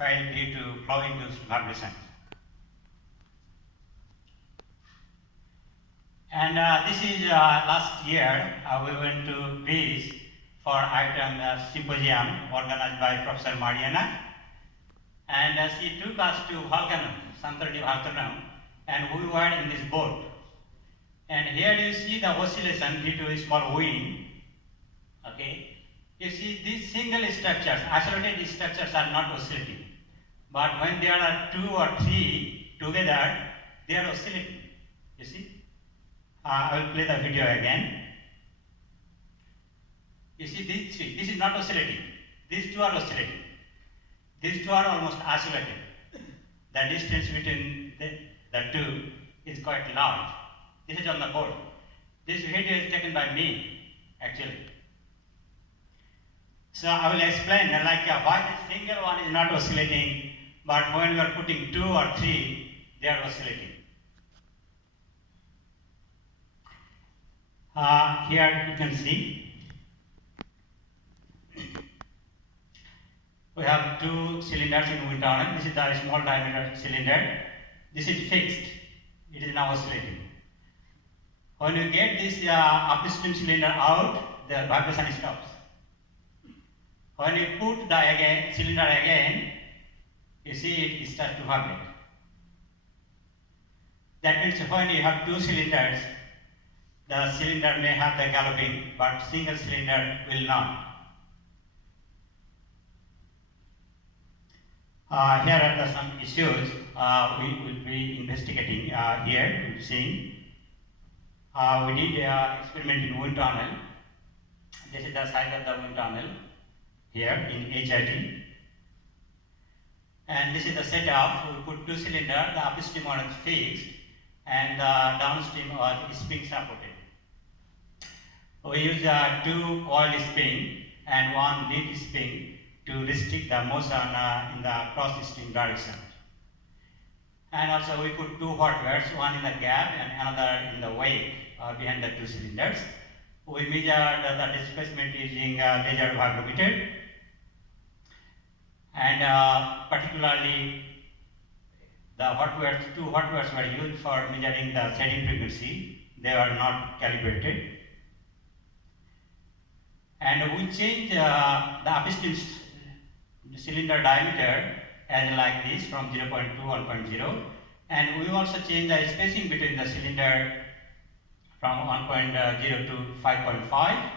failed due to flow-induced vibrations. And this is last year we went to Greece for item symposium organized by Professor Mariana, and she took us to volcano, Santorini volcano, and we were in this boat. And here you see the oscillation due to a small wind. Okay, you see these single structures, isolated structures are not oscillating, but when there are two or three together, they are oscillating. You see. I will play the video again. You see these three, this is not oscillating. These two are oscillating. These two are almost isolated. The distance between the two is quite large. This is on the board. This video is taken by me, actually. So I will explain why the single one is not oscillating, but when we are putting two or three, they are oscillating. Here you can see we have two cylinders in wind tunnel. This is the small diameter cylinder. This is fixed. It is now oscillating. When you get this upstream cylinder out, the vibration stops. When you put the cylinder again, you see it starts to vibrate. That means when you have two cylinders, the cylinder may have the galloping, but single cylinder will not. Here are some issues we will be investigating here, seeing. We did experiment in wind tunnel. This is the size of the wind tunnel here in HIT. And this is the setup. We put two cylinders, the upstream one is fixed, and the downstream was spring supported. We use two coiled spring and one lead spring to restrict the motion in the cross string direction. And also we put two hot wires, one in the gap and another in the wake behind the two cylinders. We measured the displacement using laser vibrometer, and particularly the hot wires, two hot wires were used for measuring the shedding frequency. They are not calibrated. And we change the upstream cylinder diameter as like this from 0.2 to 1.0, and we also change the spacing between the cylinder from 1.0 to 5.5,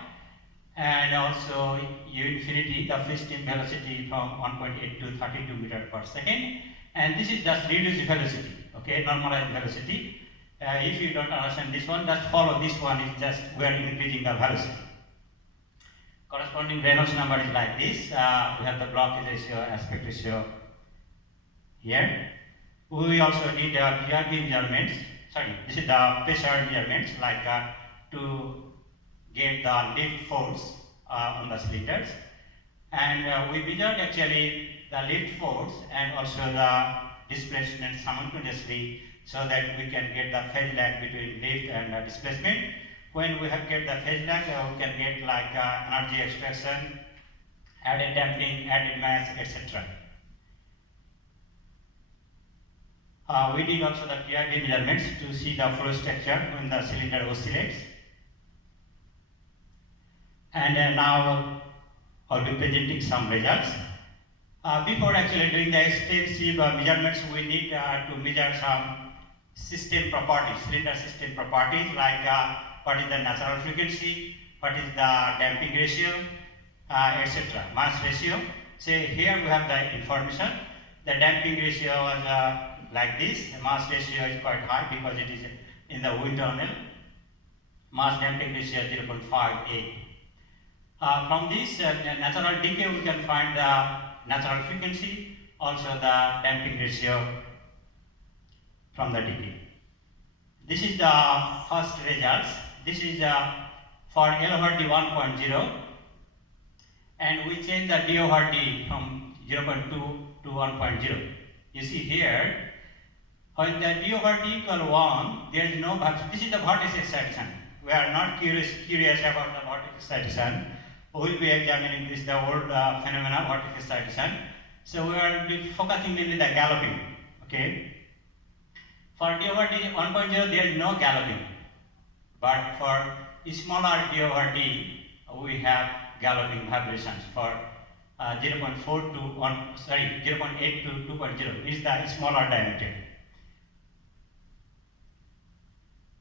and also U infinity, the free stream velocity from 1.8 to 32 meters per second, and this is just reduced velocity, okay, normalized velocity. If you don't understand this one, just follow this one, is just we are increasing the velocity. Corresponding Reynolds number is like this. We have the blockage ratio, aspect ratio here. We also did PRB measurements. Sorry, this is the pressure measurements, like to get the lift force on the cylinders. And we measured actually the lift force and also the displacement simultaneously, so that we can get the phase lag between lift and displacement. When we have get the phase lag, we can get like energy extraction, added damping, added mass, etc. We did also the PID measurements to see the flow structure when the cylinder oscillates. And now I'll be presenting some results. Before actually doing the extensive measurements, we need to measure some system properties, cylinder system properties, like what is the natural frequency, what is the damping ratio, etc. Mass ratio. So here we have the information. The damping ratio was like this. The mass ratio is quite high because it is in the wind tunnel. Mass damping ratio 0.58. From this natural decay, we can find the natural frequency, also the damping ratio from the decay. This is the first results. This is for L over D 1.0, and we change the D over D from 0.2 to 1.0. You see here, when the D over D equal 1, there is no, this is the vortex excitation. We are not curious about the vortex excitation. We will be examining this, the old phenomena, vortex excitation. So we are focusing mainly the galloping. Okay. For d over d 1.0 there is no galloping, but for smaller d over d we have galloping vibrations. For 0.8 to 2.0 is the smaller diameter.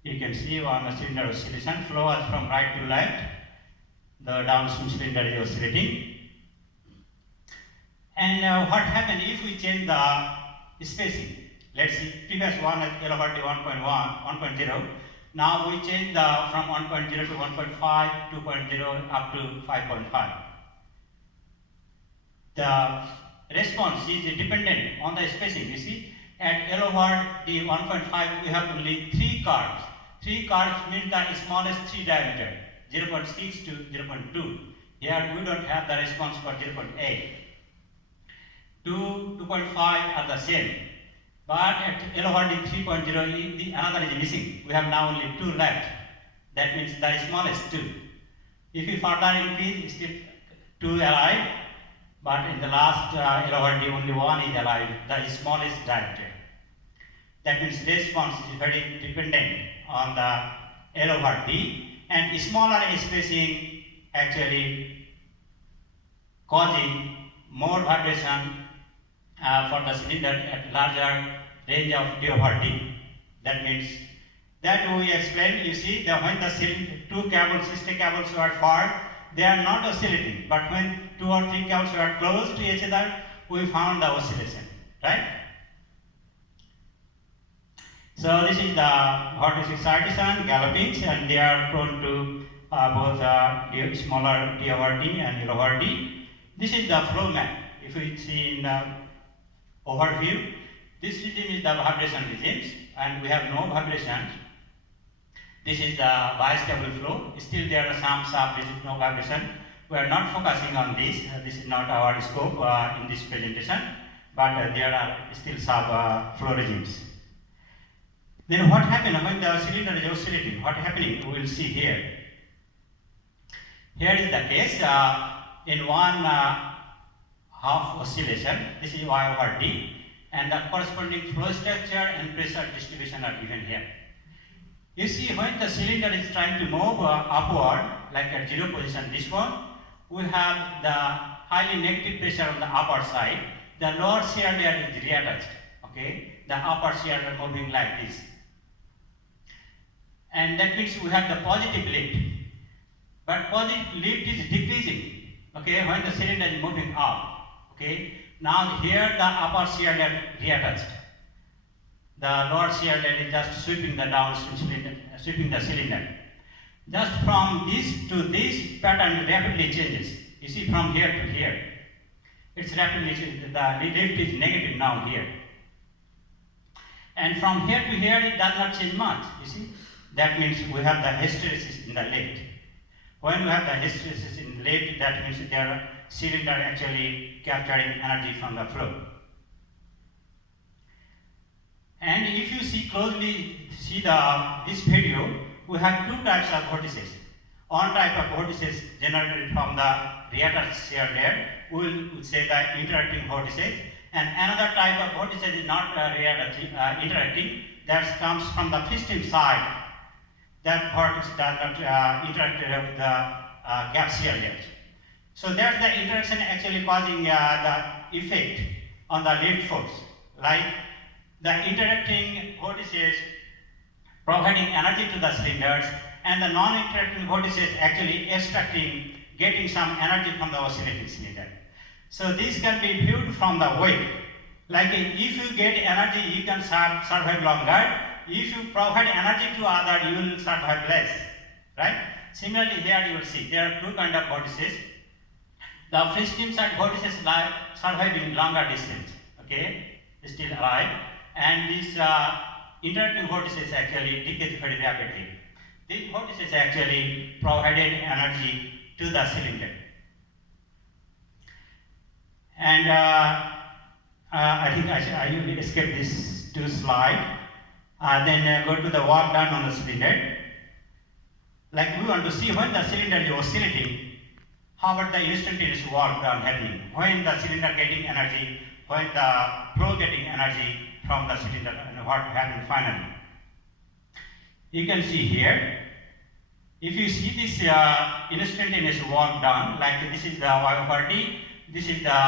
You can see on the cylinder oscillation, flow is from right to left. The downstream cylinder is oscillating. And what happens if we change the spacing? Let's see, previous one is L over D 1.0. Now we change from 1.0 to 1.5, 2.0 up to 5.5. The response is dependent on the spacing. You see, at L over D 1.5 we have only 3 curves. 3 curves means the smallest 3 diameter, 0.6 to 0.2. Here we don't have the response for 0.8. 2.5 are the same. But at L over D 3.0, another is missing. We have now only 2 left. That means the smallest 2. If we further increase, still 2 alive. But in the last L over D, only 1 is alive, the smallest diameter. That means response is very dependent on the L over D, and smaller spacing actually causing more vibration for the cylinder at larger range of d over d. That means that we explained. You see, that when the two cables, sister cables were formed, they are not oscillating. But when 2 or 3 cables were close to each other, we found the oscillation, right? So this is the vortex excitation, gallopings, and they are prone to both smaller d over d and L over d. This is the flow map. If we see in the overview, this regime is the vibration regimes, and we have no vibrations. This is the bistable flow. Still there are some sub-regions, no vibration. We are not focusing on this. This is not our scope in this presentation, but there are still sub-flow regimes. Then what happens when the cylinder is oscillating? What happening? We will see here. Here is the case. In one half oscillation, this is Y over D, and the corresponding flow structure and pressure distribution are given here. You see, when the cylinder is trying to move upward, like at 0 position, this one, we have the highly negative pressure on the upper side. The lower shear layer is reattached. Okay, the upper shear are moving like this, and that means we have the positive lift. But positive lift is decreasing. Okay, when the cylinder is moving up. Okay, now here the upper shear layer reattached. The lower shear layer is just sweeping the downstream cylinder, sweeping the cylinder. Just from this to this, pattern rapidly changes. You see, from here to here, it's rapidly changing. The lift is negative now here, and from here to here it does not change much. You see, that means we have the hysteresis in the lift. When we have the hysteresis in the lift, that means their cylinder actually capturing energy from the flow. And if you see closely, this video, we have 2 types of vortices. One type of vortices generated from the reattached shear layer, we will say the interacting vortices, and another type of vortices is not interacting, that comes from the piston side. That vortex does not interact with the gap shear layers. So that's the interaction actually causing the effect on the lift force, like the interacting vortices providing energy to the cylinders, and the non-interacting vortices actually extracting, getting some energy from the oscillating cylinder. So this can be viewed from the weight. Like if you get energy, you can survive longer. If you provide energy to other, you will survive less, right? Similarly, here you will see there are 2 kinds of vortices. The piston side vortices surviving longer distance, okay, still alive, and these interacting vortices actually decay very rapidly. These vortices actually provided energy to the cylinder. And I think I will escape this 2 slide. Then go to the work done on the cylinder. Like we want to see when the cylinder is oscillating, how about the instantaneous work done happening? When the cylinder getting energy, when the flow getting energy from the cylinder, and what happened finally? You can see here, if you see this instantaneous work done, like this is the Y/T, this is the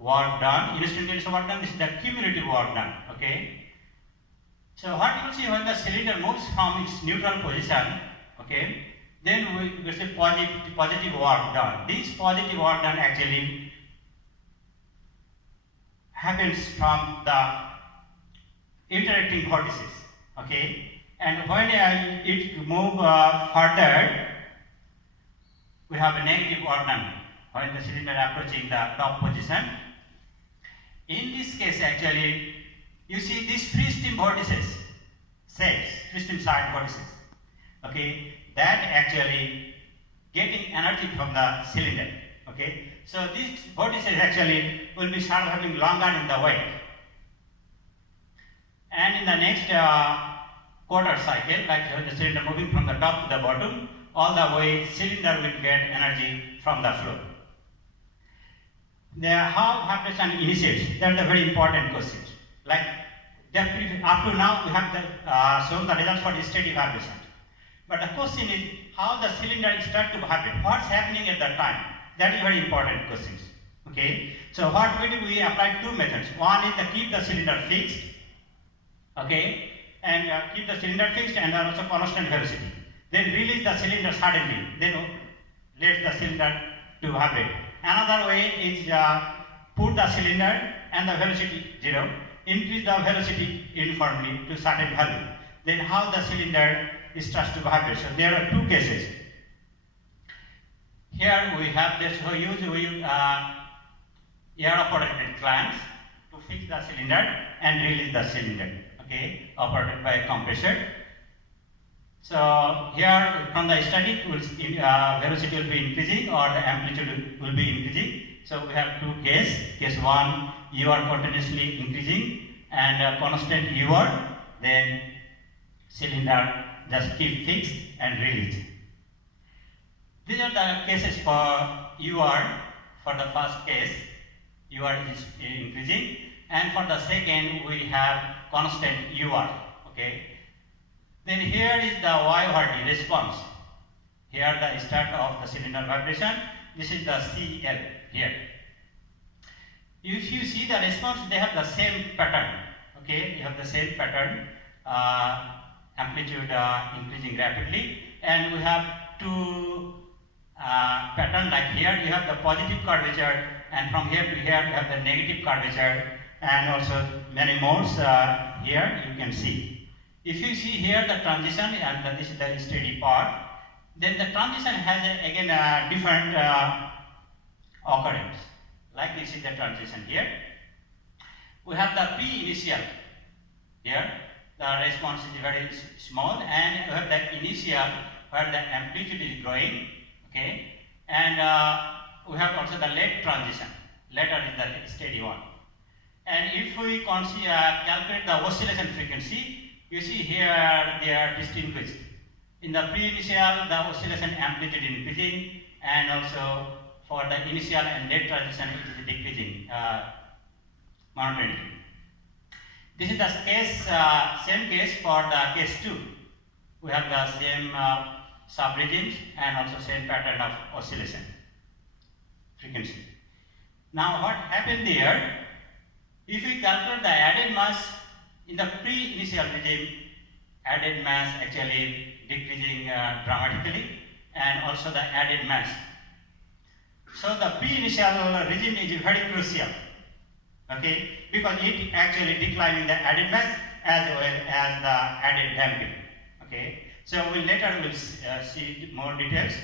work done, instantaneous work done, this is the cumulative work done, okay? So what you will see when the cylinder moves from its neutral position, okay, then we say positive work done. This positive work done actually happens from the interacting vortices, okay? And when it move further, we have a negative work done when the cylinder approaching the top position. In this case, actually, you see these free stream vortices, free stream side vortices, okay, that actually getting energy from the cylinder, okay. So these vortices actually will be start having longer in the wake. And in the next quarter cycle, like the cylinder moving from the top to the bottom, all the way cylinder will get energy from the flow. How vibration initiates, that's a very important question. Like up to now we have shown the results for the steady vibration. But the question is how the cylinder start to vibrate, what's happening at that time? That is very important questions. Okay. So what we do, we apply two methods. One is to keep the cylinder fixed, okay, and keep the cylinder fixed and also constant velocity. Then release the cylinder suddenly, then let the cylinder to vibrate. Another way is put the cylinder and the velocity 0, increase the velocity uniformly to certain value. Then how the cylinder starts to vibrate. So there are two cases. Here we have this, we use air-operated clamps to fix the cylinder and release the cylinder, okay, operated by a compressor. So here from the static, velocity will be increasing or the amplitude will be increasing. So we have two cases. Case 1, you are continuously increasing and constant UR, then cylinder just keep fixed and released. These are the cases for UR. For the first case, UR is increasing, and for the second we have constant UR, okay. Then here is the Y/T response. Here the start of the cylinder vibration. This is the CL here. If you see the response, they have the same pattern. Okay, you have the same pattern, amplitude increasing rapidly, and we have two pattern like here. You have the positive curvature, and from here to here you have the negative curvature, and also many more here you can see. If you see here the transition, and this is the steady part, then the transition has again a different occurrence. Like this is the transition here. We have the pre-initial here. The response is very small, and we have the initial where the amplitude is growing, okay, and we have also the late transition. Later is the steady one. And if we calculate the oscillation frequency, you see here they are distinguished. In the pre-initial, the oscillation amplitude is increasing, and also for the initial and late transition, it is decreasing monotonically. This is the case, same case for the case 2. We have the same sub-regimes and also same pattern of oscillation frequency. Now what happened there, if we calculate the added mass in the pre-initial regime, added mass actually decreasing dramatically, and also the added mass. So the pre-initial regime is very crucial, okay, because it actually declining the added mass as well as the added damping, okay. So we later will see more details.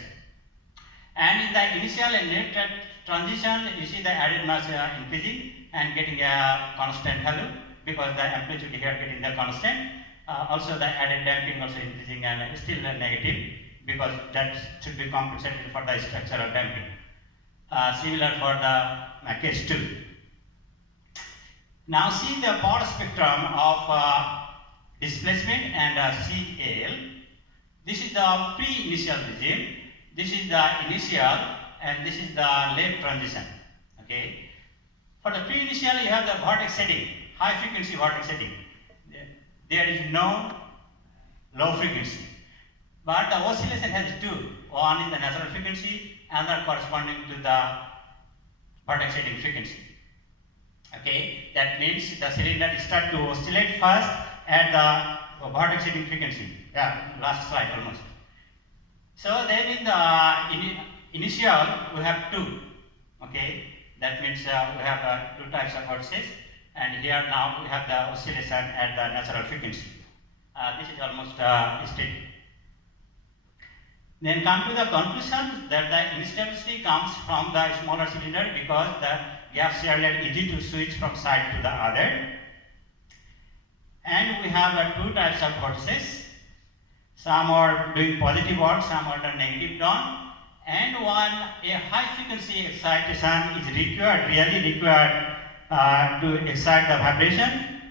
And in the initial and late transition, you see the added mass increasing and getting a constant value, because the amplitude here getting the constant. Also the added damping also increasing and still negative, because that should be compensated for the structural damping. Similar for the case 2. Now see the power spectrum of displacement and CL. This is the pre-initial regime. This is the initial, and this is the late transition. Okay. For the pre-initial, you have the vortex setting, high frequency vortex setting. There is no low frequency. But the oscillation has two. One is the natural frequency, another corresponding to the vortex setting frequency. Okay, that means the cylinder start to oscillate first at the vortex setting frequency. Yeah, last slide almost. So then in the initial we have two. Okay, that means we have two types of vortices, and here now we have the oscillation at the natural frequency. This is almost steady. Then come to the conclusion that the instability comes from the smaller cylinder because the gas shear is easy to switch from side to the other. And we have two types of vortices. Some are doing positive work, some are the negative done. And a high frequency excitation is required, really required to excite the vibration.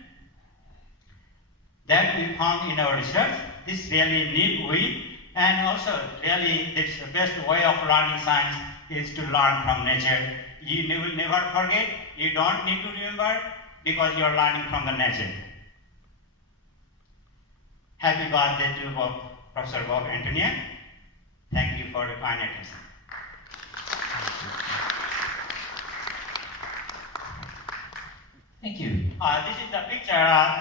That we found in our research. This really need we. And also, really, the best way of learning science is to learn from nature. You will never forget, you don't need to remember because you are learning from the nature. Happy birthday to Professor Bob Antonia. Thank you for your kind attention. Thank you. This is the picture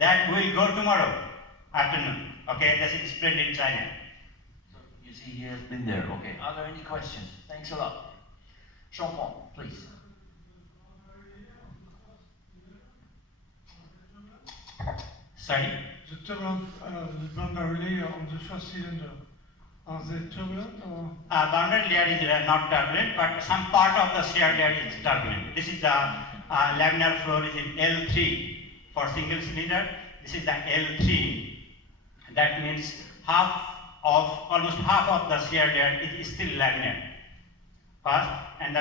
that will go tomorrow afternoon. Okay, this is spread in China. So you see he has been there. Okay. Are there any questions? Thanks a lot. Jean-Paul, please. Sorry? The turbulent boundary layer on the first cylinder, are they turbulent or? Boundary layer is not turbulent, but some part of the shear layer is turbulent. This is the laminar flow is in L3 for single cylinder. This is the L3. That means almost half of the shear layer is still laminar. First, and the